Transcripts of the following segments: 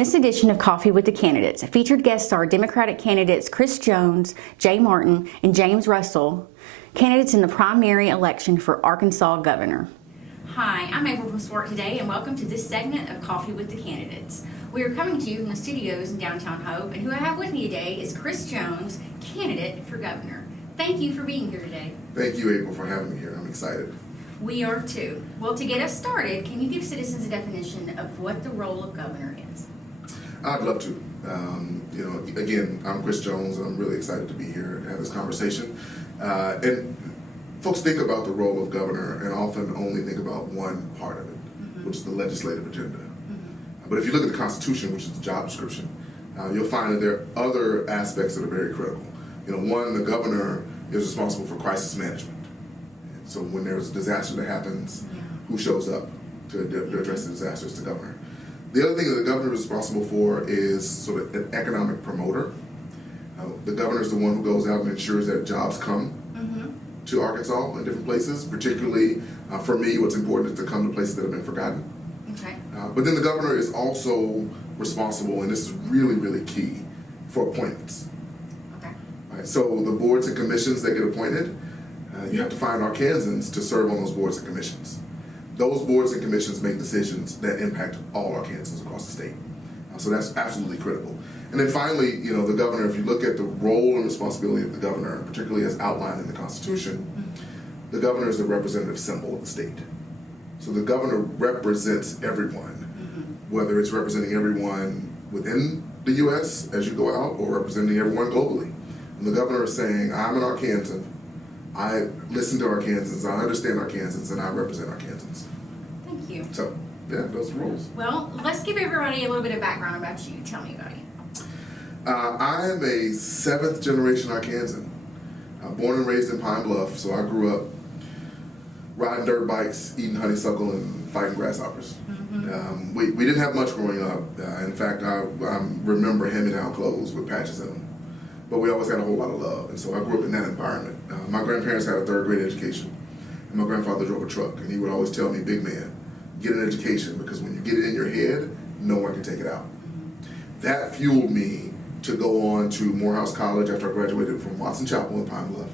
this edition of Coffee with the Candidates, featured guests are Democratic candidates Chris Jones, Jay Martin, and James Russell, candidates in the primary election for Arkansas governor. Hi, I'm April from Swart today, and welcome to this segment of Coffee with the Candidates. We are coming to you from the studios in downtown Hope, and who I have with me today is Chris Jones, candidate for governor. Thank you for being here today. Thank you, April, for having me here. I'm excited. We are too. Well, to get us started, can you give citizens a definition of what the role of governor is? I'd love to. Again, I'm Chris Jones, and I'm really excited to be here and have this conversation. And folks think about the role of governor and often only think about one part of it, which is the legislative agenda. But if you look at the Constitution, which is the job description, you'll find that there are other aspects that are very critical. One, the governor is responsible for crisis management. So when there's a disaster that happens, who shows up to address the disaster is the governor. The other thing that the governor is responsible for is sort of an economic promoter. The governor is the one who goes out and ensures that jobs come to Arkansas in different places. Particularly, for me, what's important is to come to places that have been forgotten. Okay. But then the governor is also responsible, and this is really, really key, for appointments. Okay. Right, so the boards and commissions that get appointed, you have to find Arkansans to serve on those boards and commissions. Those boards and commissions make decisions that impact all Arkansans across the state. So that's absolutely critical. And then finally, the governor, if you look at the role and responsibility of the governor, particularly as outlined in the Constitution, the governor is the representative symbol of the state. So the governor represents everyone, whether it's representing everyone within the U.S. as you go out or representing everyone globally. And the governor is saying, I'm an Arkansan, I listen to Arkansans, I understand Arkansans, and I represent Arkansans. Thank you. So, yeah, those are the rules. Well, let's give everybody a little bit of background about you. Tell me about you. I am a 7th generation Arkansan. Born and raised in Pine Bluff, so I grew up riding dirt bikes, eating honeysuckle, and fighting grasshoppers. We didn't have much growing up. In fact, I remember hand-me-down clothes with patches in them. But we always had a whole lot of love, and so I grew up in that environment. My grandparents had a 3rd grade education, and my grandfather drove a truck, and he would always tell me, big man, get an education, because when you get it in your head, no one can take it out. That fueled me to go on to Morehouse College after I graduated from Watson Chapel in Pine Bluff.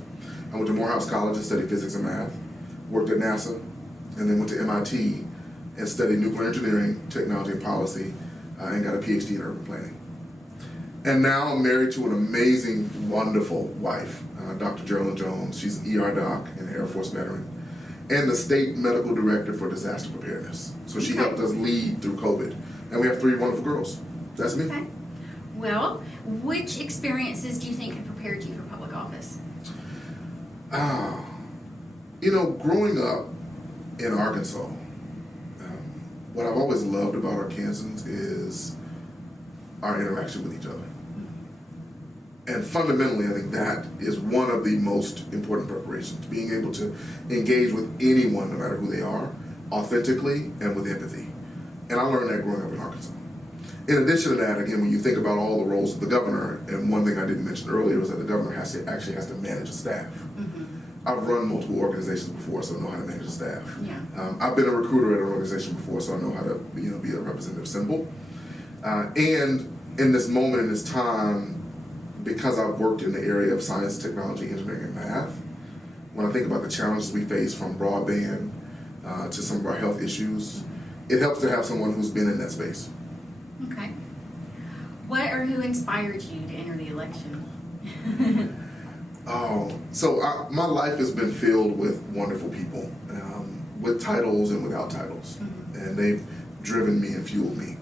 I went to Morehouse College and studied physics and math, worked at NASA, and then went to MIT and studied nuclear engineering, technology, and policy, and got a PhD in urban planning. And now I'm married to an amazing, wonderful wife, Dr. Geraldine Jones. She's an ER doc and an Air Force veteran, and the state medical director for disaster preparedness. So she helped us lead through COVID. And we have 3 wonderful girls. That's me. Okay. Well, which experiences do you think have prepared you for public office? Growing up in Arkansas, what I've always loved about Arkansans is our interaction with each other. And fundamentally, I think that is one of the most important preparations, being able to engage with anyone, no matter who they are, authentically and with empathy. And I learned that growing up in Arkansas. In addition to that, again, when you think about all the roles of the governor, and one thing I didn't mention earlier is that the governor actually has to manage a staff. I've run multiple organizations before, so I know how to manage a staff. Yeah. I've been a recruiter at an organization before, so I know how to be a representative symbol. And in this moment, in this time, because I've worked in the area of science, technology, engineering, and math, when I think about the challenges we face from broadband to some of our health issues, it helps to have someone who's been in that space. Okay. What or who inspired you to enter the election? My life has been filled with wonderful people, with titles and without titles, and they've driven me and fueled me.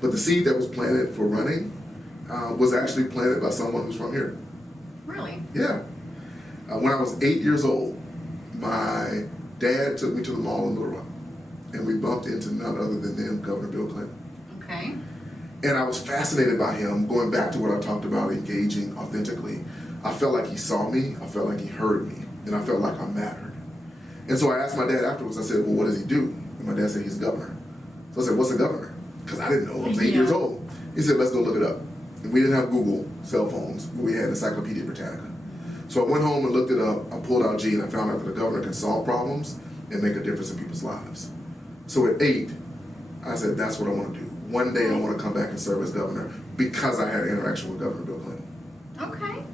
But the seed that was planted for running was actually planted by someone who's from here. Really? Yeah. When I was 8 years old, my dad took me to the mall in Little Rock, and we bumped into none other than then Governor Bill Clinton. Okay. And I was fascinated by him, going back to what I talked about, engaging authentically. I felt like he saw me, I felt like he heard me, and I felt like I mattered. And so I asked my dad afterwards, I said, well, what does he do? And my dad said, he's a governor. So I said, what's a governor? Because I didn't know, I was 8 years old. He said, let's go look it up. And we didn't have Google cell phones, but we had Encyclopedia Britannica. So I went home and looked it up, I pulled out G, and I found out that the governor can solve problems and make a difference in people's lives. So at 8, I said, that's what I want to do. one day I want to come back and serve as governor because I had an interaction with Governor Bill Clinton. Okay.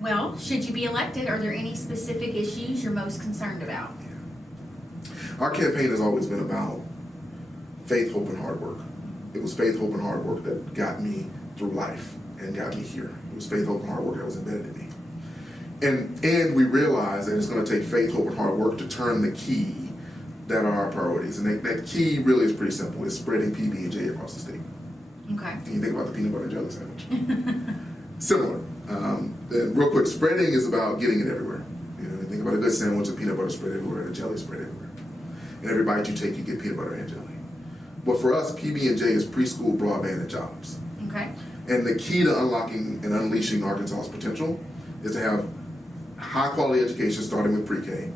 Well, should you be elected, are there any specific issues you're most concerned about? Our campaign has always been about faith, hope, and hard work. It was faith, hope, and hard work that got me through life and got me here. It was faith, hope, and hard work that was embedded in me. And we realized that it's going to take faith, hope, and hard work to turn the key that are our priorities. And that key really is pretty simple. It's spreading PB&J across the state. Okay. And you think about the peanut butter and jelly sandwich. Similar. And real quick, spreading is about getting it everywhere. You know, you think about a good sandwich, a peanut butter spread everywhere, and a jelly spread everywhere. And every bite you take, you get peanut butter and jelly. But for us, PB&J is preschool, broadband, and jobs. Okay. And the key to unlocking and unleashing Arkansas's potential is to have high quality education starting with pre-K,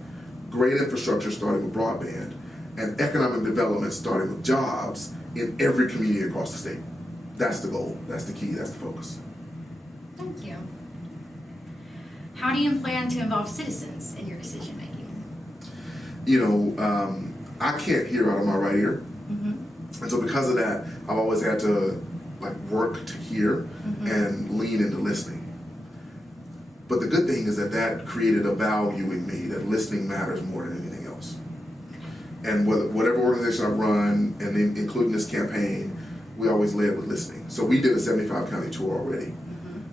great infrastructure starting with broadband, and economic development starting with jobs in every community across the state. That's the goal, that's the key, that's the focus. Thank you. How do you plan to involve citizens in your decision making? You know, I can't hear out of my right ear. And so because of that, I've always had to work to hear and lean into listening. But the good thing is that created a value in me that listening matters more than anything else. And whatever organization I've run, and including this campaign, we always led with listening. So we did a 75 county tour already.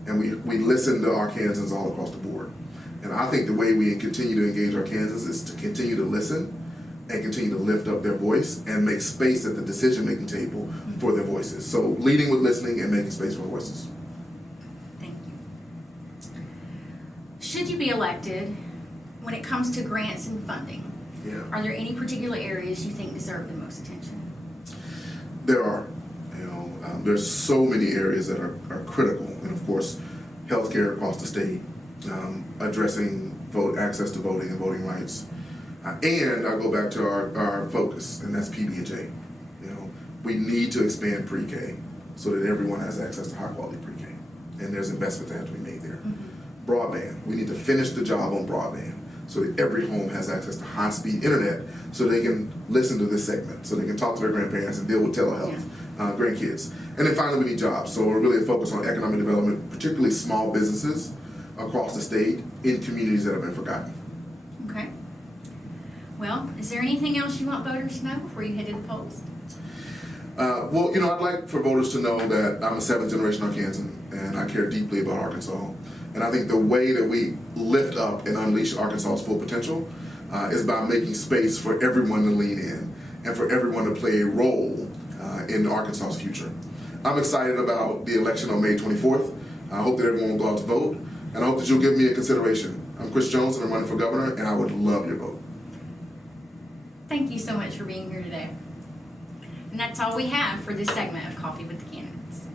And we listened to Arkansans all across the board. And I think the way we continue to engage Arkansans is to continue to listen and continue to lift up their voice and make space at the decision-making table for their voices. So leading with listening and making space for voices. Thank you. Should you be elected, when it comes to grants and funding, are there any particular areas you think deserve the most attention? There are. There's so many areas that are critical. And of course, healthcare across the state, addressing access to voting and voting rights. And I go back to our focus, and that's PB&J. We need to expand pre-K so that everyone has access to high quality pre-K. And there's investments that have to be made there. Broadband, we need to finish the job on broadband so that every home has access to high speed internet so they can listen to this segment, so they can talk to their grandparents and deal with telehealth, grandkids. And then finally we need jobs. So we're really focused on economic development, particularly small businesses across the state in communities that have been forgotten. Okay. Well, is there anything else you want voters to know before you head to the polls? Well, I'd like for voters to know that I'm a 7th generation Arkansan and I care deeply about Arkansas. And I think the way that we lift up and unleash Arkansas's full potential is by making space for everyone to lean in and for everyone to play a role in Arkansas's future. I'm excited about the election on May 24th. I hope that everyone will go out to vote, and I hope that you'll give me a consideration. I'm Chris Jones and I'm running for governor, and I would love your vote. Thank you so much for being here today. And that's all we have for this segment of Coffee with the Candidates.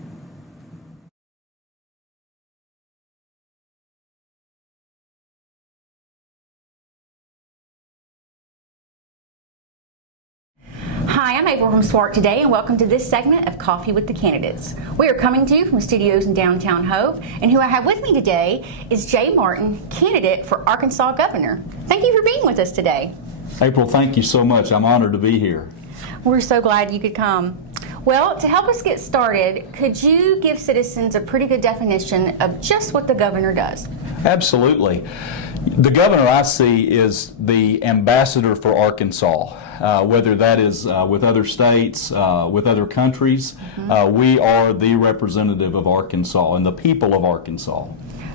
Hi, I'm April from SWART Today, and welcome to this segment of Coffee with the Candidates. We are coming to you from studios in downtown Hope, and who I have with me today is Jay Martin, candidate for Arkansas Governor. Thank you for being with us today. April, thank you so much. I'm honored to be here. We're so glad you could come. Well, to help us get started, could you give citizens a pretty good definition of just what the governor does? Absolutely. The governor, I see, is the ambassador for Arkansas, whether that is with other states, with other countries. We are the representative of Arkansas and the people of Arkansas.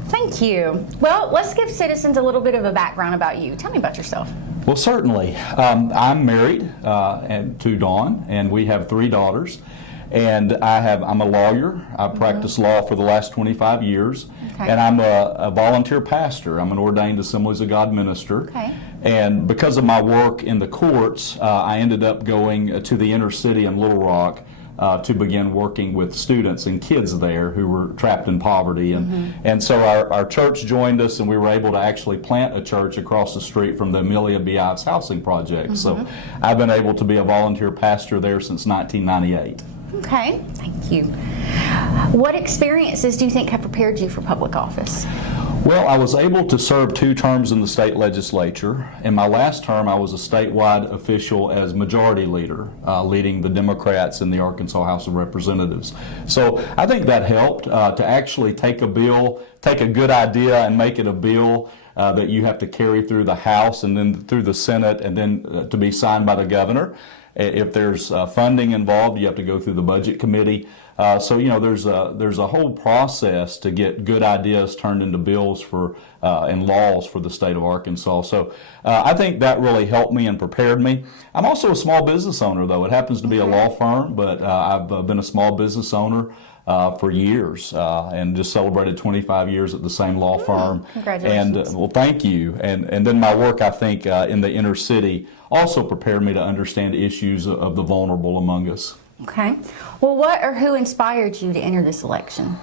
Thank you. Well, let's give citizens a little bit of a background about you. Tell me about yourself. Well, certainly. I'm married to Dawn, and we have 3 daughters. And I'm a lawyer. I've practiced law for the last 25 years. Okay. And I'm a volunteer pastor. I'm an ordained Assemblies of God minister. Okay. And because of my work in the courts, I ended up going to the inner city in Little Rock to begin working with students and kids there who were trapped in poverty. And so our church joined us, and we were able to actually plant a church across the street from the Amelia B. Ives housing project. So I've been able to be a volunteer pastor there since 1998. Okay, thank you. What experiences do you think have prepared you for public office? Well, I was able to serve 2 terms in the state legislature. In my last term, I was a statewide official as majority leader, leading the Democrats in the Arkansas House of Representatives. So I think that helped to actually take a bill, take a good idea and make it a bill that you have to carry through the House and then through the Senate and then to be signed by the governor. If there's funding involved, you have to go through the budget committee. So there's a whole process to get good ideas turned into bills for and laws for the state of Arkansas. So I think that really helped me and prepared me. I'm also a small business owner, though. It happens to be a law firm, but I've been a small business owner for years and just celebrated 25 years at the same law firm. Congratulations. And well, thank you. And then my work, I think, in the inner city also prepared me to understand issues of the vulnerable among us. Okay. Well, what or who inspired you to enter this election?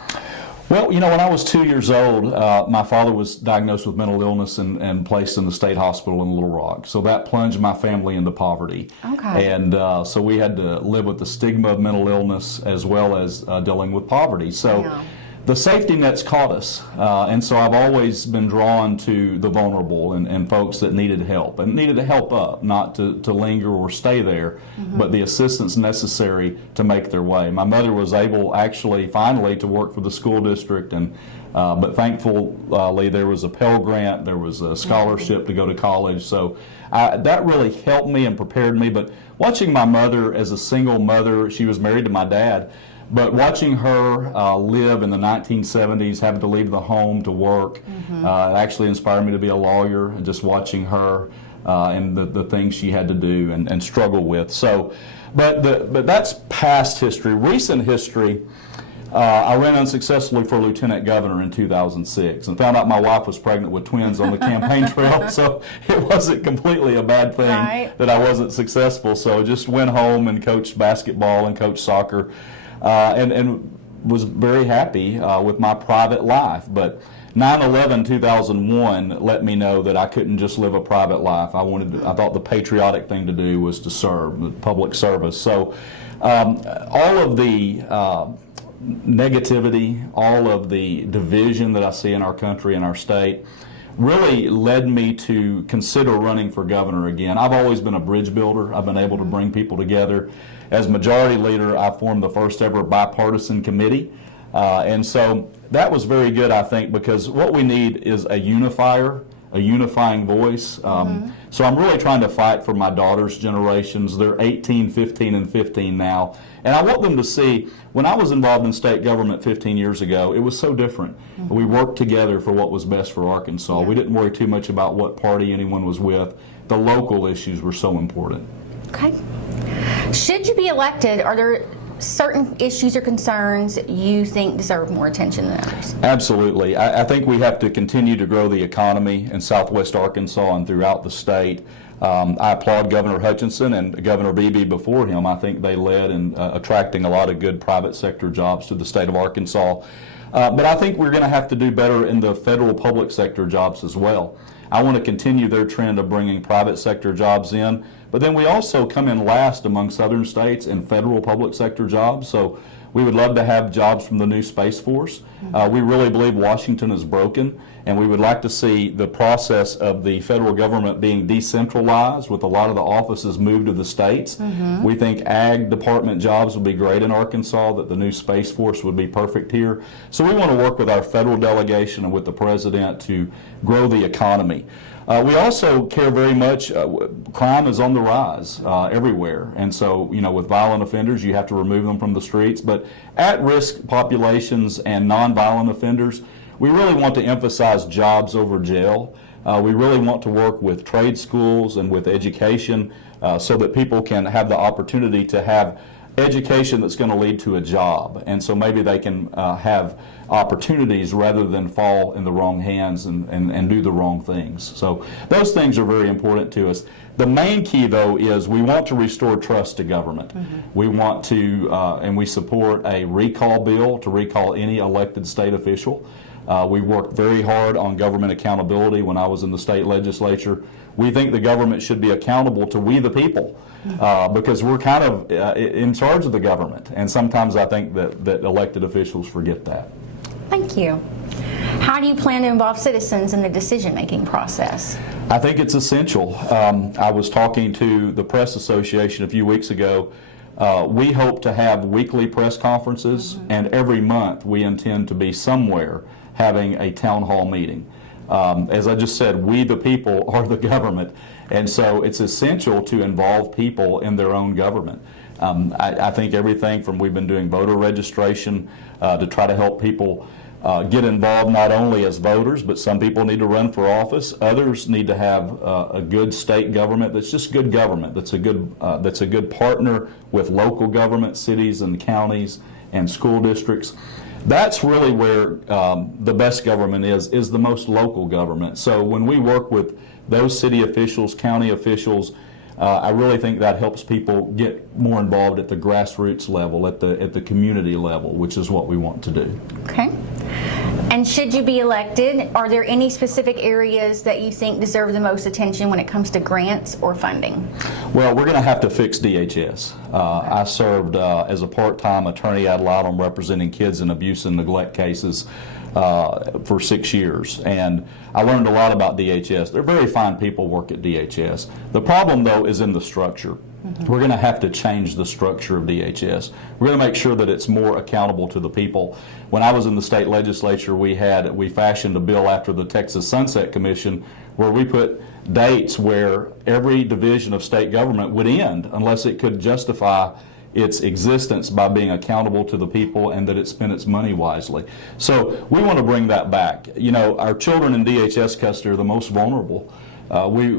Well, when I was 2 years old, my father was diagnosed with mental illness and placed in the state hospital in Little Rock. So that plunged my family into poverty. Okay. And so we had to live with the stigma of mental illness as well as dealing with poverty. So Yeah. the safety nets caught us. And so I've always been drawn to the vulnerable and folks that needed help and needed to help up, not to linger or stay there, but the assistance necessary to make their way. My mother was able actually finally to work for the school district, and but thankfully there was a Pell Grant, there was a scholarship to go to college. So that really helped me and prepared me. But watching my mother as a single mother, she was married to my dad, but watching her live in the 1970s, having to leave the home to work, it actually inspired me to be a lawyer, and just watching her and the things she had to do and struggle with. So, but that's past history. Recent history, I ran unsuccessfully for lieutenant governor in 2006 and found out my wife was pregnant with twins on the campaign trail. So it wasn't completely a bad thing that I wasn't successful. So just went home and coached basketball and coached soccer. And was very happy with my private life. But 9/11/2001 let me know that I couldn't just live a private life. I thought the patriotic thing to do was to serve, the public service. So all of the negativity, all of the division that I see in our country and our state really led me to consider running for governor again. I've always been a bridge builder. I've been able to bring people together. As majority leader, I formed the first ever bipartisan committee. And so that was very good, I think, because what we need is a unifier, a unifying voice. So I'm really trying to fight for my daughter's generations. They're 18, 15, and 15 now. And I want them to see, when I was involved in state government 15 years ago, it was so different. We worked together for what was best for Arkansas. We didn't worry too much about what party anyone was with. The local issues were so important. Okay. Should you be elected, are there certain issues or concerns you think deserve more attention than others? Absolutely. I think we have to continue to grow the economy in southwest Arkansas and throughout the state. I applaud Governor Hutchinson and Governor Beebe before him. I think they led in attracting a lot of good private sector jobs to the state of Arkansas. But I think we're going to have to do better in the federal public sector jobs as well. I want to continue their trend of bringing private sector jobs in, but then we also come in last among southern states in federal public sector jobs. So we would love to have jobs from the new Space Force. We really believe Washington is broken, and we would like to see the process of the federal government being decentralized with a lot of the offices moved to the states. We think ag department jobs would be great in Arkansas, that the new Space Force would be perfect here. So we want to work with our federal delegation and with the president to grow the economy. We also care very much, crime is on the rise everywhere, and so, with violent offenders, you have to remove them from the streets, but at-risk populations and nonviolent offenders, we really want to emphasize jobs over jail. We really want to work with trade schools and with education so that people can have the opportunity to have education that's going to lead to a job, and so maybe they can have opportunities rather than fall in the wrong hands and do the wrong things. So those things are very important to us. The main key, though, is we want to restore trust to government. We want to, and we support a recall bill to recall any elected state official. We worked very hard on government accountability when I was in the state legislature. We think the government should be accountable to we the people. Because we're kind of in charge of the government, and sometimes I think that elected officials forget that. Thank you. How do you plan to involve citizens in the decision-making process? I think it's essential. I was talking to the Press Association a few weeks ago. We hope to have weekly press conferences, and every month we intend to be somewhere having a town hall meeting. As I just said, we the people are the government, and so it's essential to involve people in their own government. I think everything from we've been doing voter registration to try to help people get involved not only as voters, but some people need to run for office. Others need to have a good state government that's just good government, that's a good partner with local government, cities and counties and school districts. That's really where the best government is the most local government. So when we work with those city officials, county officials, I really think that helps people get more involved at the grassroots level, at the community level, which is what we want to do. Okay. And should you be elected, are there any specific areas that you think deserve the most attention when it comes to grants or funding? Well, we're going to have to fix DHS. I served as a part-time attorney ad litem representing kids in abuse and neglect cases for 6 years, and I learned a lot about DHS. They're very fine people work at DHS. The problem, though, is in the structure. We're going to have to change the structure of DHS. We're going to make sure that it's more accountable to the people. When I was in the state legislature, we fashioned a bill after the Texas Sunset Commission where we put dates where every division of state government would end unless it could justify its existence by being accountable to the people and that it spent its money wisely. So we want to bring that back. You know, our children in DHS custody are the most vulnerable. We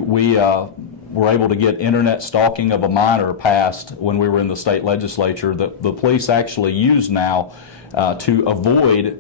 were able to get internet stalking of a minor passed when we were in the state legislature that the police actually use now to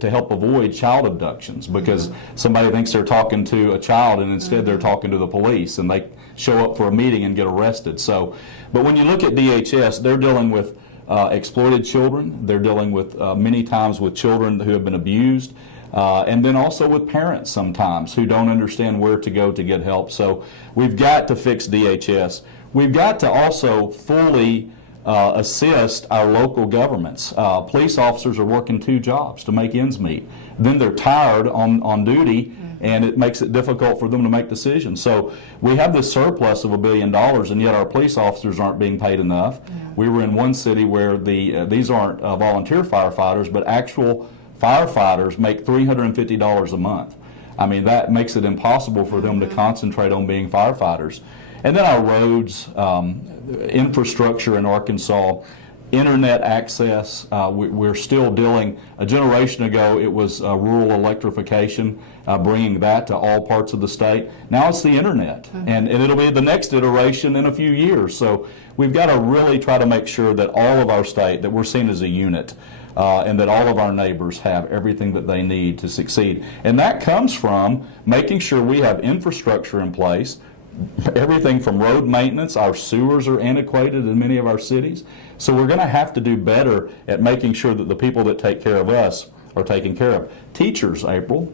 help avoid child abductions, because somebody thinks they're talking to a child and instead they're talking to the police, and they show up for a meeting and get arrested. So, but when you look at DHS, they're dealing with exploited children. They're dealing with many times with children who have been abused, and then also with parents sometimes who don't understand where to go to get help. So we've got to fix DHS. We've got to also fully assist our local governments. Police officers are working 2 jobs to make ends meet. Then they're tired on duty, and it makes it difficult for them to make decisions. So we have this surplus of $1 billion, and yet our police officers aren't being paid enough. We were in one city where these aren't volunteer firefighters, but actual firefighters make $350 a month. I mean, that makes it impossible for them to concentrate on being firefighters. And then our roads, infrastructure in Arkansas, internet access, we're still dealing. A generation ago, it was rural electrification, bringing that to all parts of the state. Now it's the internet, and it'll be the next iteration in a few years. So we've got to really try to make sure that all of our state, that we're seen as a unit, and that all of our neighbors have everything that they need to succeed. And that comes from making sure we have infrastructure in place, everything from road maintenance. Our sewers are antiquated in many of our cities. So we're going to have to do better at making sure that the people that take care of us are taken care of. Teachers, April,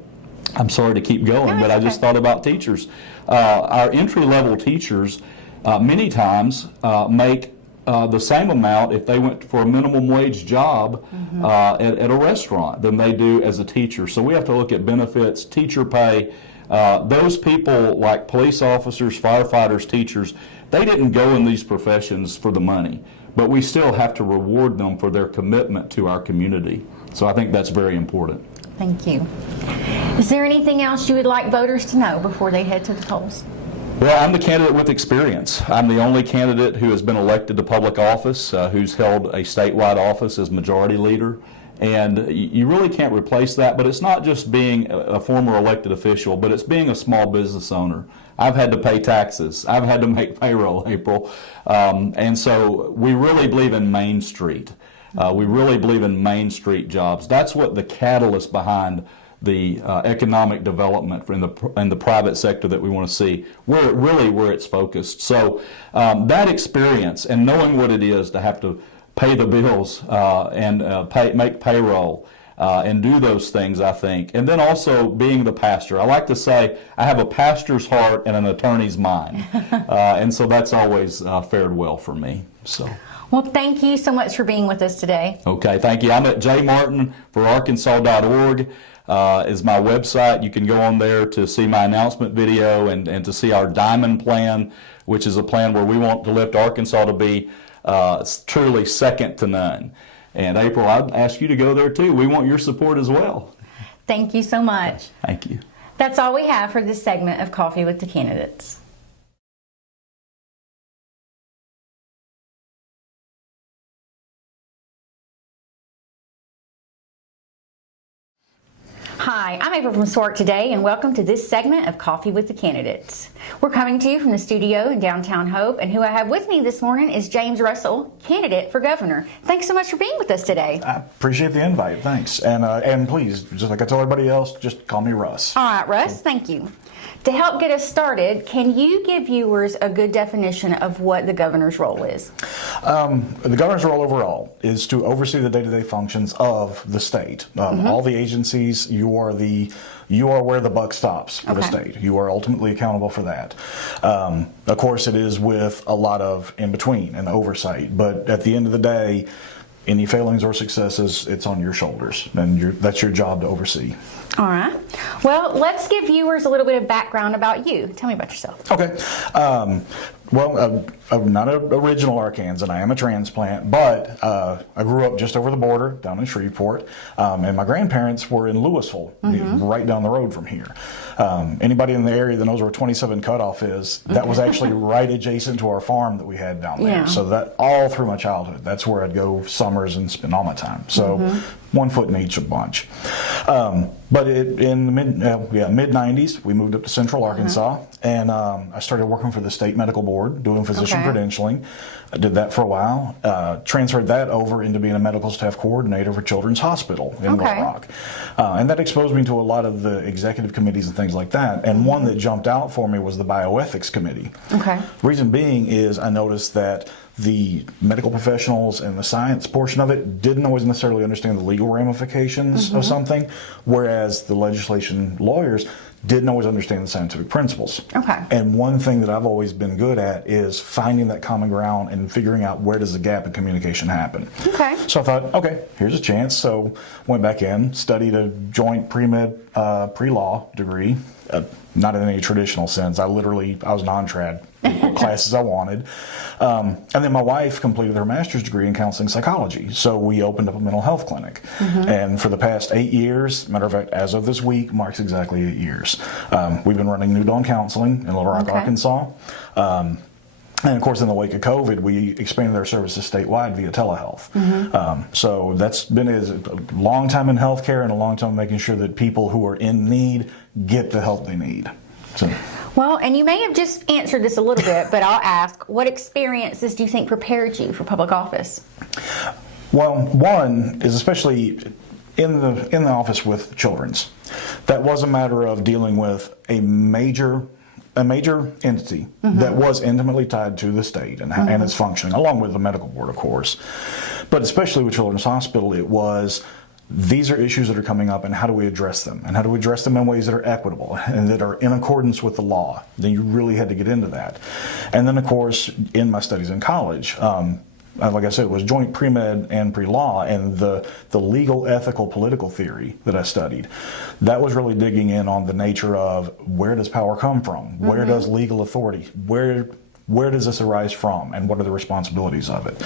I'm sorry to keep going, but I just thought about teachers. Our entry-level teachers many times make the same amount if they went for a minimum wage job at a restaurant than they do as a teacher. So we have to look at benefits, teacher pay. Those people like police officers, firefighters, teachers, they didn't go in these professions for the money, but we still have to reward them for their commitment to our community. So I think that's very important. Thank you. Is there anything else you would like voters to know before they head to the polls? Well, I'm the candidate with experience. I'm the only candidate who has been elected to public office, who's held a statewide office as majority leader. And you really can't replace that, but it's not just being a former elected official, but it's being a small business owner. I've had to pay taxes. I've had to make payroll, April. And so we really believe in Main Street. We really believe in Main Street jobs. That's what the catalyst behind the economic development in the private sector that we want to see, where it's focused. So that experience and knowing what it is to have to pay the bills and make payroll and do those things, I think. And then also being the pastor. I like to say I have a pastor's heart and an attorney's mind. And so that's always fared well for me. So. Well, thank you so much for being with us today. Okay, thank you. I'm at jmartinforarkansas.org is my website. You can go on there to see my announcement video and to see our Diamond Plan, which is a plan where we want to lift Arkansas to be truly second to none. And April, I'd ask you to go there too. We want your support as well. Thank you so much. Thank you. That's all we have for this segment of Coffee with the Candidates. Hi, I'm April from SWART today, and welcome to this segment of Coffee with the Candidates. We're coming to you from the studio in downtown Hope, and who I have with me this morning is James Russell, candidate for governor. Thanks so much for being with us today. I appreciate the invite, thanks. And please, just like I tell everybody else, just call me Russ. All right, Russ, thank you. To help get us started, can you give viewers a good definition of what the governor's role is? The governor's role overall is to oversee the day-to-day functions of the state. All the agencies, you are where the buck stops for the state. You are ultimately accountable for that. Of course, it is with a lot of in-between and oversight, but at the end of the day, any failings or successes, it's on your shoulders, and that's your job to oversee. All right. Well, let's give viewers a little bit of background about you. Tell me about yourself. Okay. Well, I'm not an original Arkansan. I am a transplant, but I grew up just over the border down in Shreveport, and my grandparents were in Louisville, right down the road from here. Anybody in the area that knows where 27 Cutoff is, that was actually right adjacent to our farm that we had down there. Yeah. So that all through my childhood, that's where I'd go summers and spend all my time. So 1 foot in each bunch. But in the mid-90s, we moved up to Central Arkansas, and I started working for the State Medical Board, doing physician credentialing. I did that for a while, transferred that over into being a medical staff coordinator for Children's Hospital in Little Rock. And that exposed me to a lot of the executive committees and things like that. And one that jumped out for me was the Bioethics Committee. Reason being is I noticed that the medical professionals and the science portion of it didn't always necessarily understand the legal ramifications of something, whereas the legislation lawyers didn't always understand the scientific principles. And one thing that I've always been good at is finding that common ground and figuring out where does the gap in communication happen. So I thought, okay, here's a chance. So went back in, studied a joint pre-med, pre-law degree. Not in any traditional sense. I was non-trad, classes I wanted. And then my wife completed her master's degree in counseling psychology. So we opened up a mental health clinic. And for the past 8 years, matter of fact, as of this week, marks exactly 8 years. We've been running New Dawn Counseling in Little Rock, Arkansas. And of course, in the wake of COVID, we expanded our services statewide via telehealth. So that's been a long time in healthcare and a long time making sure that people who are in need get the help they need. So. Well, and you may have just answered this a little bit, but I'll ask, what experiences do you think prepared you for public office? Well, one is especially in the office with children's. That was a matter of dealing with a major entity that was intimately tied to the state and its functioning, along with the medical board, of course. But especially with Children's Hospital, it was, these are issues that are coming up, and how do we address them? And how do we address them in ways that are equitable and that are in accordance with the law? Then you really had to get into that. And then, of course, in my studies in college, like I said, it was joint pre-med and pre-law, and the legal, ethical, political theory that I studied. That was really digging in on the nature of, where does power come from? Where does legal authority, where does this arise from, and what are the responsibilities of it?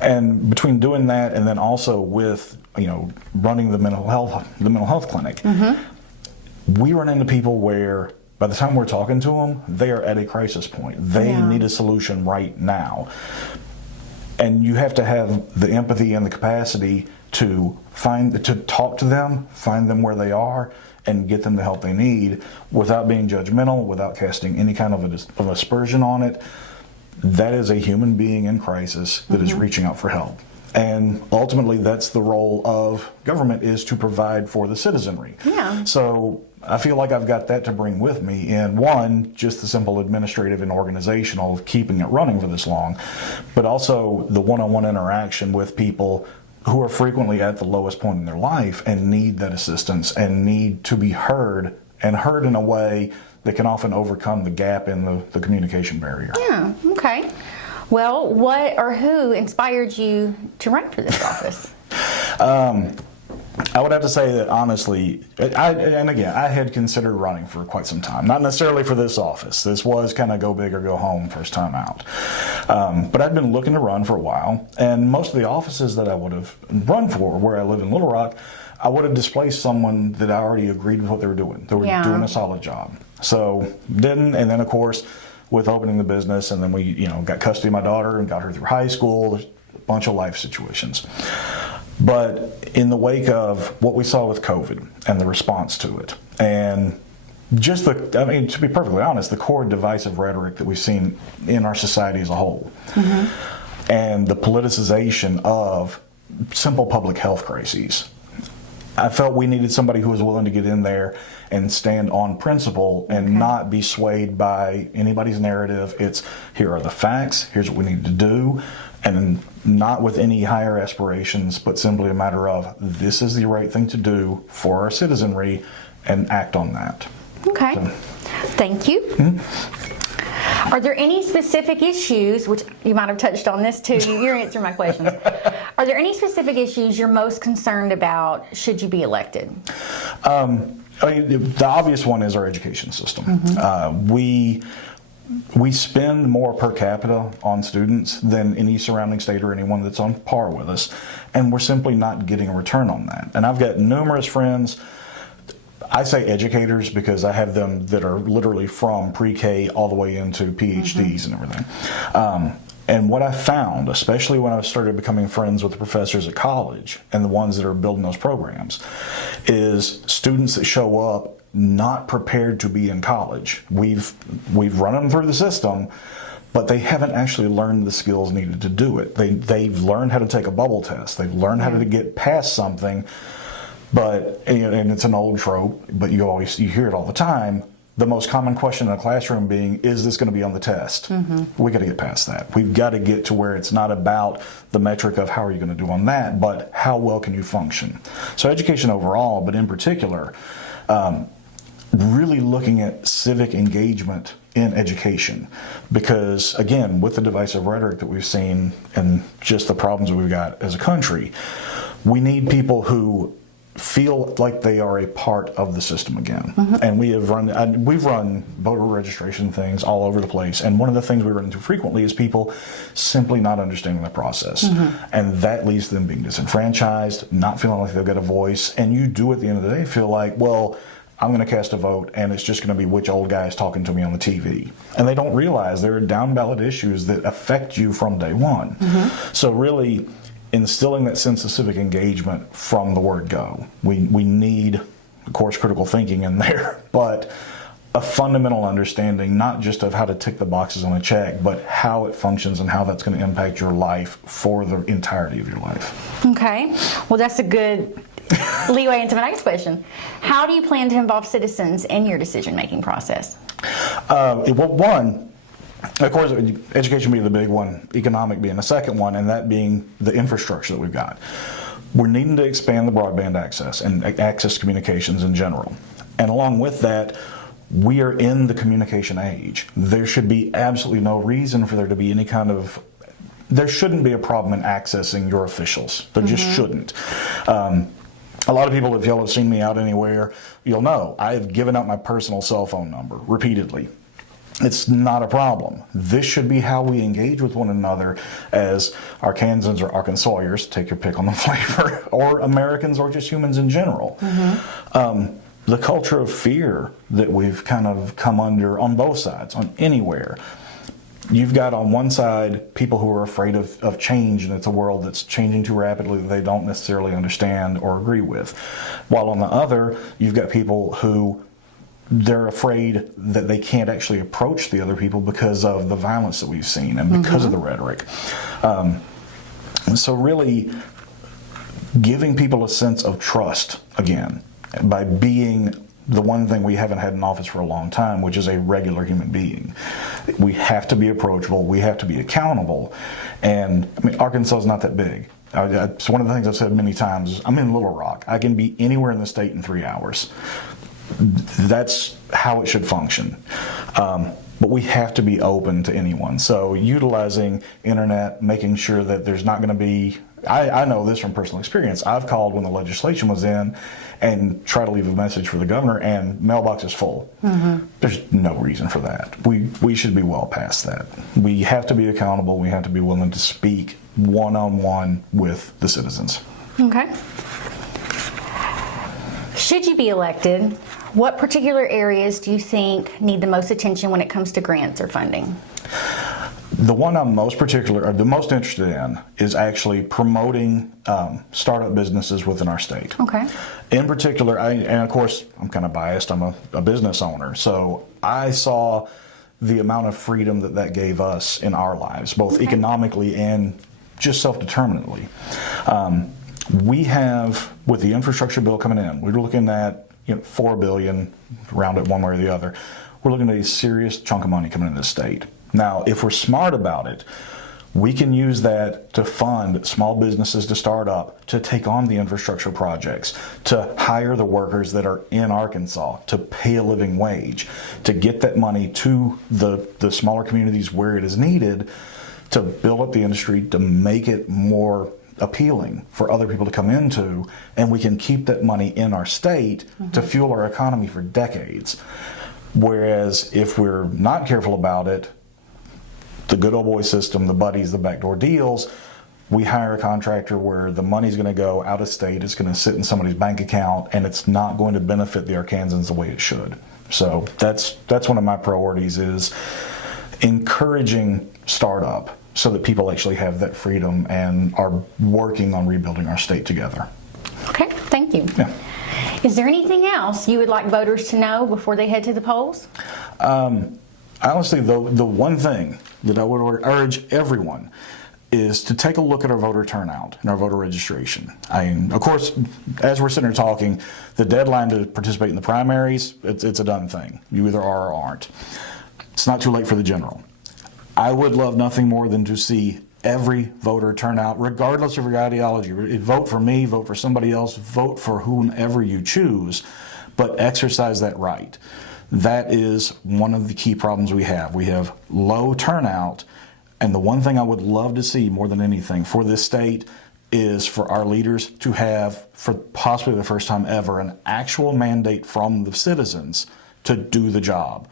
And between doing that and then also with running the mental health clinic, we run into people where by the time we're talking to them, they are at a crisis point. They need a solution right now. And you have to have the empathy and the capacity to talk to them, find them where they are, and get them the help they need without being judgmental, without casting any kind of aspersion on it. That is a human being in crisis that is reaching out for help. And ultimately, that's the role of government, is to provide for the citizenry. So I feel like I've got that to bring with me in, one, just the simple administrative and organizational of keeping it running for this long, but also the one-on-one interaction with people who are frequently at the lowest point in their life and need that assistance and need to be heard, and heard in a way that can often overcome the gap in the communication barrier. Yeah, okay. Well, what or who inspired you to run for this office? I would have to say that honestly, I had considered running for quite some time. Not necessarily for this office. This was kind of go big or go home first time out. But I'd been looking to run for a while, and most of the offices that I would have run for, where I live in Little Rock, I would have displaced someone that I already agreed with what they were doing. They were doing a solid job. So didn't, and then of course, with opening the business, and then we got custody of my daughter and got her through high school, there's a bunch of life situations. But in the wake of what we saw with COVID and the response to it, and just to be perfectly honest, the core divisive rhetoric that we've seen in our society as a whole, and the politicization of simple public health crises, I felt we needed somebody who was willing to get in there and stand on principle and not be swayed by anybody's narrative. It's, here are the facts, here's what we need to do, and not with any higher aspirations, but simply a matter of, this is the right thing to do for our citizenry, and act on that. Okay. So. Thank you. Are there any specific issues, which you might have touched on this too, you're answering my questions. Are there any specific issues you're most concerned about should you be elected? The obvious one is our education system. We spend more per capita on students than any surrounding state or anyone that's on par with us, and we're simply not getting a return on that. And I've got numerous friends, I say educators because I have them that are literally from pre-K all the way into PhDs and everything. And what I found, especially when I started becoming friends with the professors at college and the ones that are building those programs, is students that show up not prepared to be in college. We've run them through the system, but they haven't actually learned the skills needed to do it. They've learned how to take a bubble test. They've learned how to get past something, but, and it's an old trope, but you hear it all the time. The most common question in a classroom being, is this going to be on the test? We got to get past that. We've got to get to where it's not about the metric of how are you going to do on that, but how well can you function? So education overall, but in particular, really looking at civic engagement in education, because again, with the divisive rhetoric that we've seen and just the problems that we've got as a country, we need people who feel like they are a part of the system again. And we've run voter registration things all over the place, and one of the things we run into frequently is people simply not understanding the process, and that leads to them being disenfranchised, not feeling like they've got a voice, and you do at the end of the day feel like, well, I'm going to cast a vote and it's just going to be which old guy is talking to me on the TV. And they don't realize there are down ballot issues that affect you from day one. So really instilling that sense of civic engagement from the word go. We need, of course, critical thinking in there, but a fundamental understanding not just of how to tick the boxes on a check, but how it functions and how that's going to impact your life for the entirety of your life. Okay. Well, that's a good leeway into my next question. How do you plan to involve citizens in your decision-making process? Well, one, of course, education being the big one, economic being the second one, and that being the infrastructure that we've got. We're needing to expand the broadband access and access communications in general. And along with that, we are in the communication age. There should be absolutely no reason for there to be any kind of, there shouldn't be a problem in accessing your officials. There just shouldn't. A lot of people, if y'all have seen me out anywhere, you'll know I've given out my personal cell phone number repeatedly. It's not a problem. This should be how we engage with one another as Arkansans or Arkansasians, take your pick on the flavor, or Americans or just humans in general. The culture of fear that we've kind of come under on both sides, on anywhere. You've got on one side people who are afraid of change, and it's a world that's changing too rapidly that they don't necessarily understand or agree with. While on the other, you've got people who they're afraid that they can't actually approach the other people because of the violence that we've seen and because of the rhetoric. So really giving people a sense of trust again by being the one thing we haven't had in office for a long time, which is a regular human being. We have to be approachable, we have to be accountable, and I mean, Arkansas is not that big. It's one of the things I've said many times is I'm in Little Rock. I can be anywhere in the state in 3 hours. That's how it should function. But but we have to be open to anyone. So utilizing internet, making sure that there's not going to be, I know this from personal experience. I've called when the legislation was in and try to leave a message for the governor, and mailbox is full. There's no reason for that. We should be well past that. We have to be accountable. We have to be willing to speak one-on-one with the citizens. Okay. Should you be elected, what particular areas do you think need the most attention when it comes to grants or funding? The one I'm most interested in is actually promoting startup businesses within our state. Okay. In particular, and of course, I'm kind of biased, I'm a business owner, so I saw the amount of freedom that gave us in our lives, both economically and just self-determinately. We have, with the infrastructure bill coming in, we're looking at $4 billion, round it one way or the other. We're looking at a serious chunk of money coming into the state. Now, if we're smart about it, we can use that to fund small businesses to start up, to take on the infrastructure projects, to hire the workers that are in Arkansas, to pay a living wage, to get that money to the smaller communities where it is needed, to build up the industry, to make it more appealing for other people to come into, and we can keep that money in our state to fuel our economy for decades. Whereas if we're not careful about it, the good old boy system, the buddies, the backdoor deals, we hire a contractor where the money's going to go out of state, it's going to sit in somebody's bank account, and it's not going to benefit the Arkansans the way it should. So that's one of my priorities, is encouraging startup so that people actually have that freedom and are working on rebuilding our state together. Okay, thank you. Yeah. Is there anything else you would like voters to know before they head to the polls? Honestly, the one thing that I would urge everyone is to take a look at our voter turnout and our voter registration. Of course, as we're sitting here talking, the deadline to participate in the primaries, it's a done thing. You either are or aren't. It's not too late for the general. I would love nothing more than to see every voter turn out, regardless of your ideology. Vote for me, vote for somebody else, vote for whomever you choose, but exercise that right. That is one of the key problems we have. We have low turnout, and the one thing I would love to see more than anything for this state is for our leaders to have, for possibly the first time ever, an actual mandate from the citizens to do the job.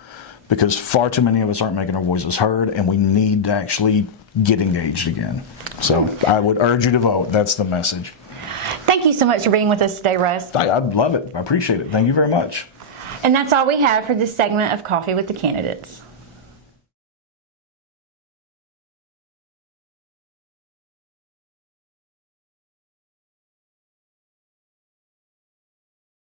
Because far too many of us aren't making our voices heard, and we need to actually get engaged again. So I would urge you to vote. That's the message. Thank you so much for being with us today, Russ. I'd love it. I appreciate it. Thank you very much. And that's all we have for this segment of Coffee with the Candidates.